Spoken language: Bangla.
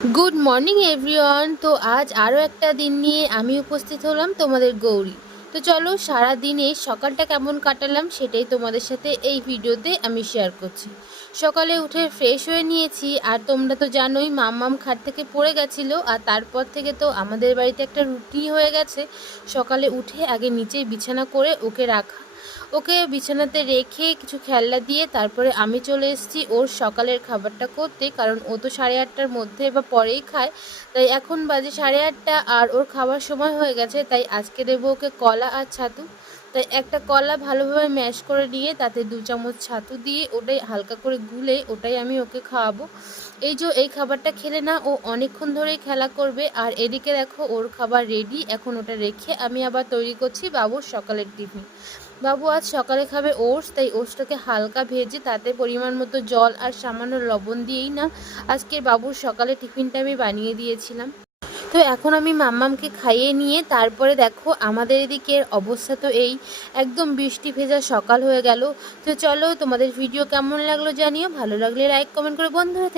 Good morning everyone. তো আজ আরও একটা দিন নিয়ে আমি উপস্থিত হলাম তোমাদের গৌরী। তো চলো সারা দিনে সকালটা কেমন কাটালাম সেটাই তোমাদের সাথে এই ভিডিওতে আমি শেয়ার করছি। সকালে উঠে ফ্রেশ হয়ে নিয়েছি, আর তোমরা তো জানোই মাম্মাম খাট থেকে পড়ে গেছিলো, আর তারপর থেকে তো আমাদের বাড়িতে একটা রুটিন হয়ে গেছে সকালে উঠে আগে নিচেই বিছানা করে ওকে রাখা। ওকে বিছানাতে রেখে কিছু খেলনা দিয়ে তারপরে আমি চলে এসেছি ওর সকালের খাবারটা করতে, কারণ ও তো 8:30টার মধ্যে বা পরেই খায়। তাই এখন বাজে 8:30, আর ওর খাবার সময় হয়ে গেছে। তাই আজকে দেবো ওকে কলা আর ছাতু। তাই একটা কলা ভালোভাবে ম্যাশ করে নিয়ে তাতে 2 চামচ ছাতু দিয়ে ওটাই হালকা করে গুলে ওটাই আমি ওকে খাওয়াবো। এই খাবারটা খেলে না ও অনেকক্ষণ ধরেই খেলা করবে। আর এদিকে দেখো ওর খাবার রেডি, এখন ওটা রেখে আমি আবার তৈরি করছি বাবুর সকালের টিফিন। বাবু আজ সকালে খাবে ওটস, তাই ওটসটাকে হালকা ভেজে তাতে পরিমাণ মতো জল আর সামান্য লবণ দিয়েই না আজকের বাবুর সকালে টিফিনটা আমি বানিয়ে দিয়েছিলাম। তো এখন আমি মাম্মামকে খাইয়ে নিয়ে তারপরে দেখো আমাদের এদিকের অবস্থা তো এই একদম বৃষ্টি ভেজা সকাল হয়ে গেল। তো চলো তোমাদের ভিডিও কেমন লাগলো জানিও, ভালো লাগলে লাইক কমেন্ট করে বন্ধুরা